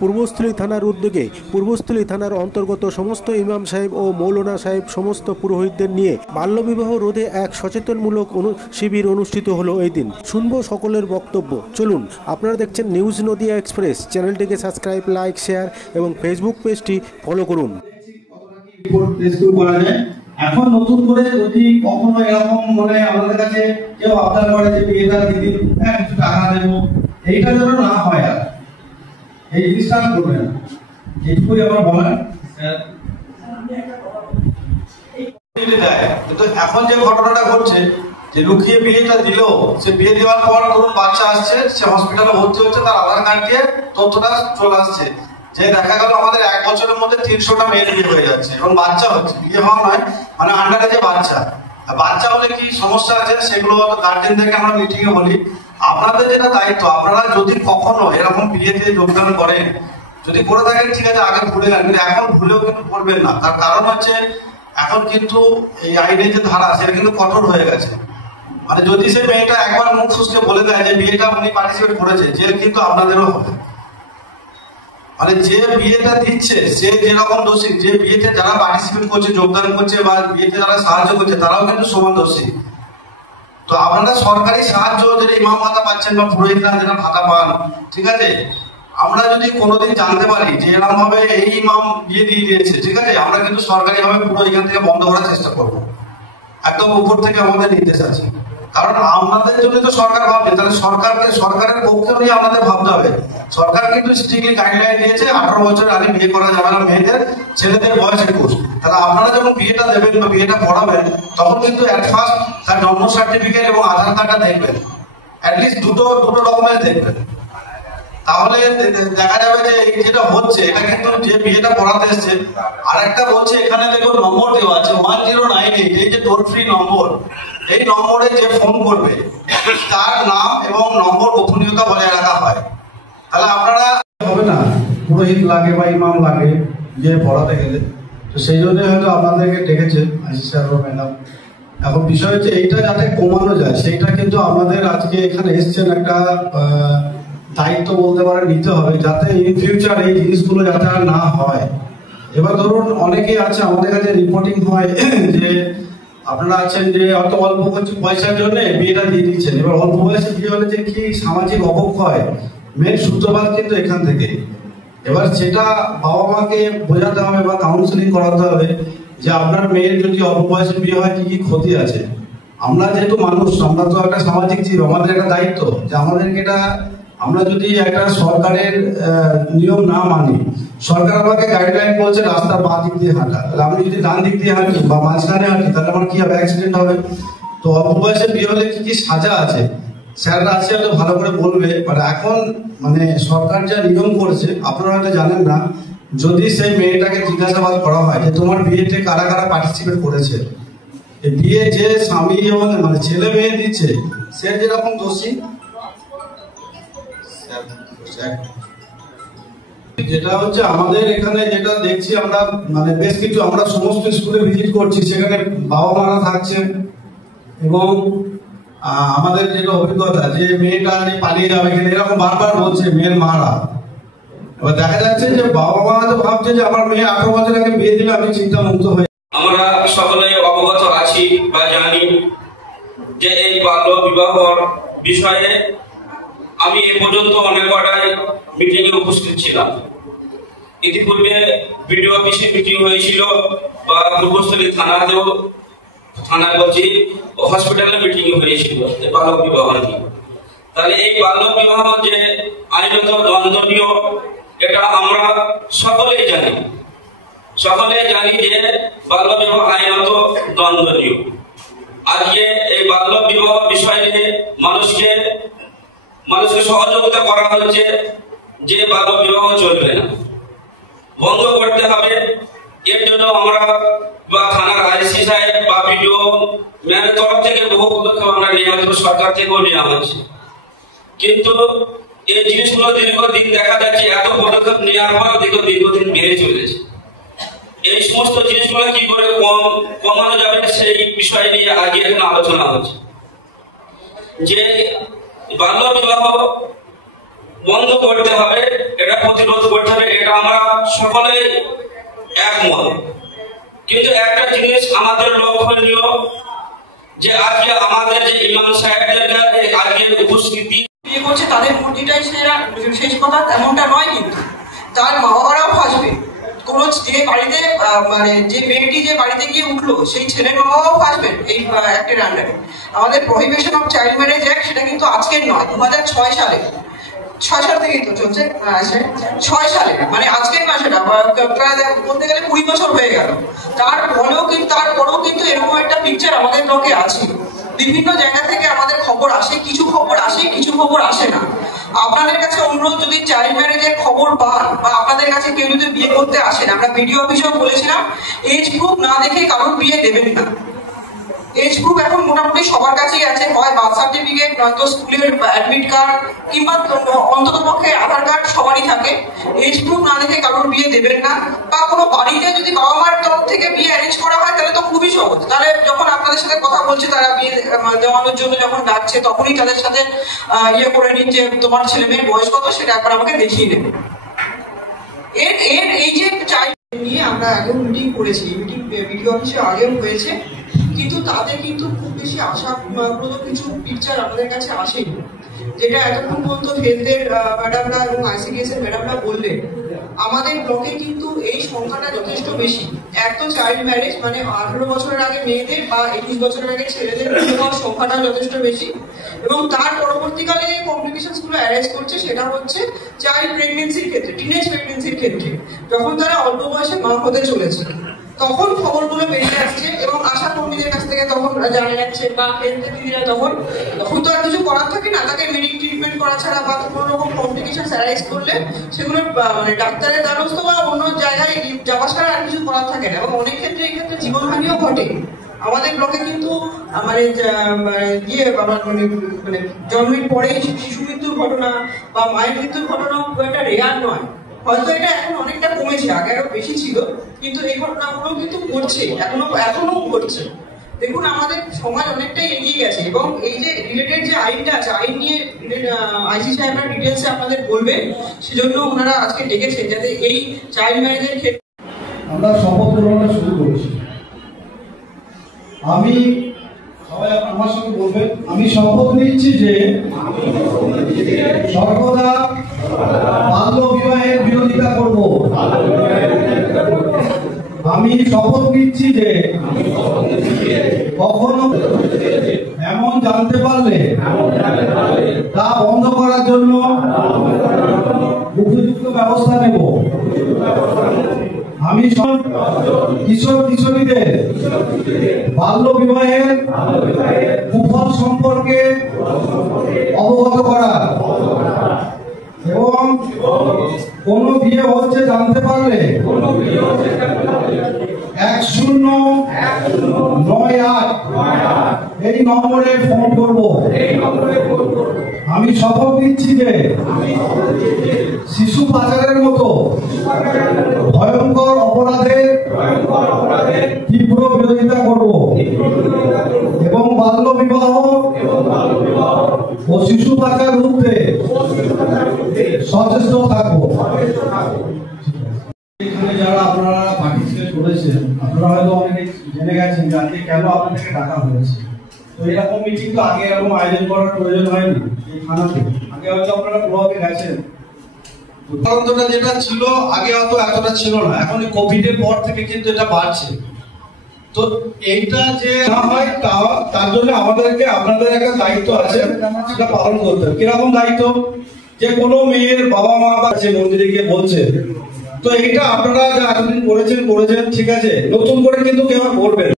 পূর্বস্থলী থানার উদ্যোগে পূর্বস্থলী থানার অন্তর্গত সমস্ত ইমাম সাহেব ও মৌলানা সাহেব সমস্ত পুরোহিতদের নিয়ে বাল্যবিবাহ রোধে এক সচেতনমূলক শিবির অনুষ্ঠিত হলো এই দিন। শুনবো সকলের বক্তব্য। চলুন, আপনারা দেখছেন নিউজ নদিয়া এক্সপ্রেস। চ্যানেলটিকে সাবস্ক্রাইব, লাইক, শেয়ার এবং ফেসবুক পেজটি ফলো করুন। এখন নতুন করে যদি কখনো এরকম মানে আমাদের কাছে কেউ আবদার করে যে বিয়েটা দিদি কিছু টাকা দেবো, এইটা যেন না হয়, আর এই জিনিসটা করবে না, এইটুকুই আমার বলার। কিন্তু এখন যে ঘটনাটা ঘটছে যে লুকিয়ে বিয়েটা দিল, সে বিয়ে দেওয়ার পর ধরুন বাচ্চা আসছে, সে হসপিটালে ভর্তি হচ্ছে, তার আধার কার্ড দিয়ে তথ্যটা চলে আসছে, যে দেখা গেল আমাদের 1 বছরের মধ্যে 300টা মেয়ের বিয়ে হয়ে যাচ্ছে এবং বাচ্চা হচ্ছে, বিয়ে হওয়া নয়, মানে আন্ডারে যে বাচ্চা হলে কি সমস্যা আছে সেগুলো গার্জেনদেরকে আমরা মিটিং এ বলি। আপনাদের যেটা দায়িত্ব, আপনারা যদি কখনো এরকম বিয়েতে যোগদান করেন, যদি করে থাকেন ঠিক আছে, আগে ভুলে যান, কিন্তু এখন ভুলেও কিন্তু করবেন না। তার কারণ হচ্ছে এখন কিন্তু এই আইনের যে ধারা সেটা কিন্তু কঠোর হয়ে গেছে। মানে যদি সে মেয়েটা একবার মুখ ফুসকে বলে দেয় যে বিয়েটা উনি পার্টিসিপেট করেছে, জেল কিন্তু আপনাদেরও হবে। মানে যে বিয়েটা দিচ্ছে সে যেরকম দোষী, যে বিয়েতে যারা পার্টিসিপেট করছে, যোগদান করছে বা বিয়েতে যারা সাহায্য করছে, তারাও কিন্তু সমান দোষী। তো আপনারা সরকারি সাহায্য যেটা ইমাম ভাতা পাচ্ছেন বা পুরোহিতরা যেটা ভাতা পান, ঠিক আছে, আমরা যদি কোনোদিন জানতে পারি যে এরকম ভাবে এই ইমাম বিয়ে দিয়ে দিয়েছে, ঠিক আছে, আমরা কিন্তু সরকারি ভাবে পুরো এখান থেকে বন্ধ করার চেষ্টা করবো। একদম উপর থেকে আমাদের নির্দেশ আছে, কারণ আমাদের জন্য তো সরকার ভাবছে, তাহলে সরকারের পক্ষে নিয়ে আমাদের ভাবতে হবে। সরকার কিন্তু স্ট্রিক্টলি গাইডলাইন দিয়েছে 18 বছরের আগে বিয়ে করা যাবে না মেয়েদের, ছেলেদের বয়স 21। তাহলে আপনারা যখন বিয়েটা দেবেন বা বিয়েটা পড়াবেন, তখন কিন্তু অ্যাট ফার্স্ট তার জন্ম সার্টিফিকেট এবং আধার কার্ডটা দেখবেন, অ্যাটলিস্ট দুটো ডকুমেন্ট দেখবেন। তাহলে দেখা যাবে যে যেটা হচ্ছে এটা কিন্তু যে বিয়েটা পড়াতে এসছে। আর একটা বলছে এখানে দেখো নম্বর দেওয়া আছে 1098, এই যে টোল ফ্রি নম্বর, এই নম্বরে যে ফোন করবে তার নাম এবং নম্বর গোপনীয়তা বজায় রাখা হয়। তাহলে আপনারা হবে না পুরোহিত লাগে বা ইমাম লাগে যে পড়াতে গেলে, তো সেই জন্য হয়তো আপনাদেরকে ডেকেছে আইসি স্যার ও ম্যাডাম। এখন বিষয় হচ্ছে এইটা যাতে কমানো যায়, সেইটা কিন্তু আমাদের আজকে এখানে এসছেন একটা দায়িত্ব বলতে পারে নিতে হবে, যাতে ইন ফিউচার এই জিনিসগুলো যাতে আর না হয়। এবার ধরুন অনেকেই আছে আমাদের কাছে রিপোর্টিং হয় যে আপনারা আছেন যে অত অল্প পয়সার জন্য বিয়েটা দিয়ে দিচ্ছেন। এবার অল্প বয়সে বিয়ে হলে যে কি সামাজিক অবক্ষয়, মেন সূত্রপাত কিন্তু এখান থেকে। এবার সেটা বাবা মাকে বোঝাতে হবে বা কাউন্সিলিং করাতে হবে যে আপনার মেয়ের যদি অল্প বয়সে বিয়ে হয় কি কি ক্ষতি আছে। আমরা যেহেতু মানুষ, আমরা তো একটা সামাজিক জীব, আমাদের একটা দায়িত্ব যে আমাদেরকে এটা, আমরা যদি একটা সরকারের নিয়ম না মানি, সরকার আমাকে গাইডলাইন বলছে রাস্তার বাঁ দিক দিয়ে হাঁটা, তাহলে আমি যদি ডান দিক দিয়ে হাঁটি বা মাঝখানে হাঁটি তাহলে আমার কি হবে, অ্যাক্সিডেন্ট হবে। তো অল্প বয়সে বিয়ে হলে কি কি সাজা আছে স্যাররা আছে হয়তো ভালো করে বলবে। বাট এখন মানে সরকার যা নিয়ম করেছে আপনারা হয়তো জানেন না, যদি সেই মেয়েটাকে জিজ্ঞাসাবাদ করা হয় যে তোমার বিয়েতে কারা কারা পার্টিসিপেট করেছে, বিয়ে যে স্বামী এবং মানে ছেলে মেয়ে দিচ্ছে সে যেরকম দোষী, যেটা হচ্ছে আমাদের এখানে যেটা দেখছি আমরা, মানে বেশ কিছু আমরা সমস্ত স্কুলে ভিজিট করছি, সেখানে বাবা মারা থাকছেন এবং আমাদের যেটা অভিজ্ঞতা যে মেয়েটা পালিয়ে যাবে কিনা এরকম বারবার বলছে মেয়ের মারা। এবার দেখা যাচ্ছে যে বাবা মা তো ভাবছে যে আমার মেয়ে 18 বছর আগে বিয়ে দিলে আমি চিন্তা মুক্ত হয়ে। আমরা সকলে অবগত আছি বা জানি যে এই বাল্য বিবাহর বিষয়ে আমি এ পর্যন্ত অনেক কটাই মিটিং এ উপস্থিত ছিলাম। ইতিপূর্বে বিডিও অফিসে মিটিং হয়েছিল বা পূর্বস্থলী থানায় বলছি হসপিটালে মিটিং হয়েছিল বাল্য বিবাহ নিয়ে। তাহলে এই বাল্য বিবাহ যে আইনত দণ্ডনীয় এটা আমরা সকলেই জানি যে বাল্য বিবাহ আইনত দণ্ডনীয়। আজকে এই বাল্য বিবাহ বিষয়ে মানুষকে সহযোগিতা করা হচ্ছে যে বাল্য বিবাহ চলবে না, বন্ধ করতে হবে। এর জন্য আমরা বা থানার আইসি সাহেব বা বিডিও ম্যামের তরফ থেকে বহু পদক্ষেপ আমরা নেওয়া হচ্ছে, সরকার থেকেও নেওয়া হচ্ছে। কিন্তু এই জিনিসগুলো দীর্ঘদিন দেখা যাচ্ছে এত পদক্ষেপ নেওয়ার পর দীর্ঘদিন বেড়ে চলেছে। এই সমস্ত জিনিসগুলো কি করে কমানো যাবে সেই বিষয় নিয়ে আগে এখন আলোচনা হচ্ছে। যে বাল্য বিবাহ বন্ধ করতে হবে, এটা প্রতিরোধ করতে হবে, এটা আমরা সকলে একমত। কিন্তু একটা জিনিস আমাদের লক্ষণীয় যে আজকে আমাদের যে ইমাম সাহেবদের আজকে উপস্থিতি বিয়ে করছে তাদের মূর্তিটাই শেষ কথা তেমনটা নয়, কিন্তু তার মা বাবারাও ফাঁসবে। কোনো যে বাড়িতে মানে যে মেয়েটি যে বাড়িতে গিয়ে উঠলো সেই ছেলের মা বাবাও ফাঁসবেন এই অ্যাক্টের আন্ডারে। আমাদের prohibition of child marriage act সেটা কিন্তু আজকের নয়, 2006 সালে, 6 সাল থেকেই তো চলছে, 6 সালে, মানে আজকের না, সেটা প্রায় বলতে গেলে 20 বছর হয়ে গেল। তারপরেও কিন্তু এরকম একটা পিকচার আমাদের ব্লকে আছে। বিভিন্ন জায়গা থেকে আমাদের খবর আসে, কিছু খবর আসে, কিছু খবর আসে না। আপনাদের কাছে অনুরোধ, যদি চাইল্ড ম্যারেজের খবর পান বা আপনাদের কাছে কেউ যদি বিয়ে করতে আসেন, আমরা বিডিও অফিসেও বলেছিলাম এজ গ্রুপ না দেখে কারোর বিয়ে দেবেন না। এজ গ্রুপ এখন মোটামুটি সবার কাছেই আছে, হয় বার্থ সার্টিফিকেট, নয়তো স্কুলের অ্যাডমিট কার্ড, কিংবা অন্তত পক্ষে আধার কার্ড সবারই থাকে। এজ গ্রুপ না দেখে কারোর বিয়ে দেবেন না। বা কোনো বাড়িতে যদি বাবা মার তরফ থেকে বিয়ে অ্যারেঞ্জ করা হয় তাহলে তো খুবই সহজ। তাহলে যখন আপনাদের সাথে কথা বলছে, তারা বিয়ে দেওয়ানোর জন্য যখন ডাকছে, তখনই তাদের সাথে ইয়ে করে নিন যে তোমার ছেলে মেয়ের বয়স কত, সেটা একবার আমাকে দেখিয়ে দেবে। এই যে চাইল্ড নিয়ে আমরা আগেও মিটিং করেছি, মিটিং বিডিও অফিসে আগেও হয়েছে, কিন্তু তাতে কিন্তু খুব বেশি আশাপ্রদ কিছু পিকচার আমাদের কাছে আসেনি। যেটা এতক্ষণ পর্যন্ত হেলথের ম্যাডামরা এবং আইসিডিএস এর ম্যাডামরা বললেন, আমাদের ব্লকে কিন্তু এই সংখ্যাটা যথেষ্ট বেশি। এক তো চাইল্ড ম্যারেজ, মানে 18 বছরের আগে মেয়েদের বা 21 বছরের আগে ছেলেদের বিয়ে হওয়ার সংখ্যাটা যথেষ্ট বেশি, এবং তার পরবর্তীকালে কমপ্লিকেশনস গুলো অ্যারাইজ করছে, সেটা হচ্ছে চাইল্ড প্রেগনেন্সির ক্ষেত্রে, টিনেজ প্রেগনেন্সির ক্ষেত্রে, যখন তারা অল্প বয়সে মা হতে চলেছে, তখন খবরগুলো বেরিয়ে আসছে এবং আশা কর্মীদের কাছ থেকে তখন জানা যাচ্ছে, বা হেলথের দিদিরা তখন তো আর কিছু করার থাকে না, তাকে মেডিকেল ট্রিটমেন্ট করা ছাড়া বা কোনো রকম কমপ্লিকেশন অ্যারাইজ করলে সেগুলো মানে ডাক্তারের দ্বারস্থ বা অন্য জায়গায় যাওয়া ছাড়া আর কিছু করার থাকে না, এবং অনেক ক্ষেত্রে এই ক্ষেত্রে জীবনহানিও ঘটে। আমাদের ব্লকে কিন্তু মানে মানে জন্মের পরে শিশু মৃত্যুর ঘটনা বা মায়ের মৃত্যুর ঘটনা খুব একটা রেয়ার নয়। হয়তো এটা এখন অনেকটা কমেছে, আগে আরো বেশি ছিল, কিন্তু এই ঘটনাগুলো কিন্তু ঘটছে, এখনো ঘটছে। দেখুন, আমাদের সমাজ অনেকটাই এগিয়ে গেছে, এবং এই যে রিলেটেড যে আইনটা আছে, আইন নিয়ে আইসি সাহেবরা ডিটেলসে আপনাদের বলবেন, সেজন্য ওনারা আজকে ডেকেছেন, যাতে এই চাইল্ড ম্যারেজের ক্ষেত্রে আমরা শপথ গ্রহণটা শুরু করেছি। আমি সবাই আমার সঙ্গে বলবেন, আমি শপথ নিচ্ছি যে সর্বদা বাল্য বিবাহের বিরোধিতা করব। আমি শপথ নিচ্ছি যে কখনো এমন জানতে পারলে তা বন্ধ করার জন্য উপযুক্ত ব্যবস্থা নেব। আমি কিশোর কিশোরীদের বাল্য বিবাহের কুফল সম্পর্কে অবগত করা এবং কোন বিয়ে হচ্ছে জানতে পারলে 1098 এই নম্বরে ফোন করব। আমি শপথ নিচ্ছি যে শিশু পাচারের মতো ভয়ঙ্কর অপরাধের তীব্র বিরোধিতা করব এবং বাল্য বিবাহ ও শিশু পাচার রুখতে সচেষ্ট থাকবো। এখানে যারা আপনারা পার্টিসিপেট করেছেন, আপনারা হয়তো অনেকে জেনে গেছেন যে আজকে কেন আপনাদেরকে ডাকা হয়েছে। তো এরকম মিটিং তো আগে এরকম আয়োজন করার প্রয়োজন হয়নি এই থানাতে। আগে হয়তো আপনারা ব্লকে গেছেন, তদন্তটা যেটা ছিল আগে হয়তো এতটা ছিল না, এখন কোভিড এর পর থেকে কিন্তু এটা বাড়ছে। তো এইটা যে না হয় তার জন্য আমাদেরকে আপনাদের একটা দায়িত্ব আছে, সেটা পালন করতে হবে। কিরকম দায়িত্ব? যে কোনো মেয়ের বাবা মা বা যে মন্দিরে গিয়ে বলছে, তো এইটা আপনারা যা এতদিন করেছেন ঠিক আছে, নতুন করে কিন্তু কেউ করবেন।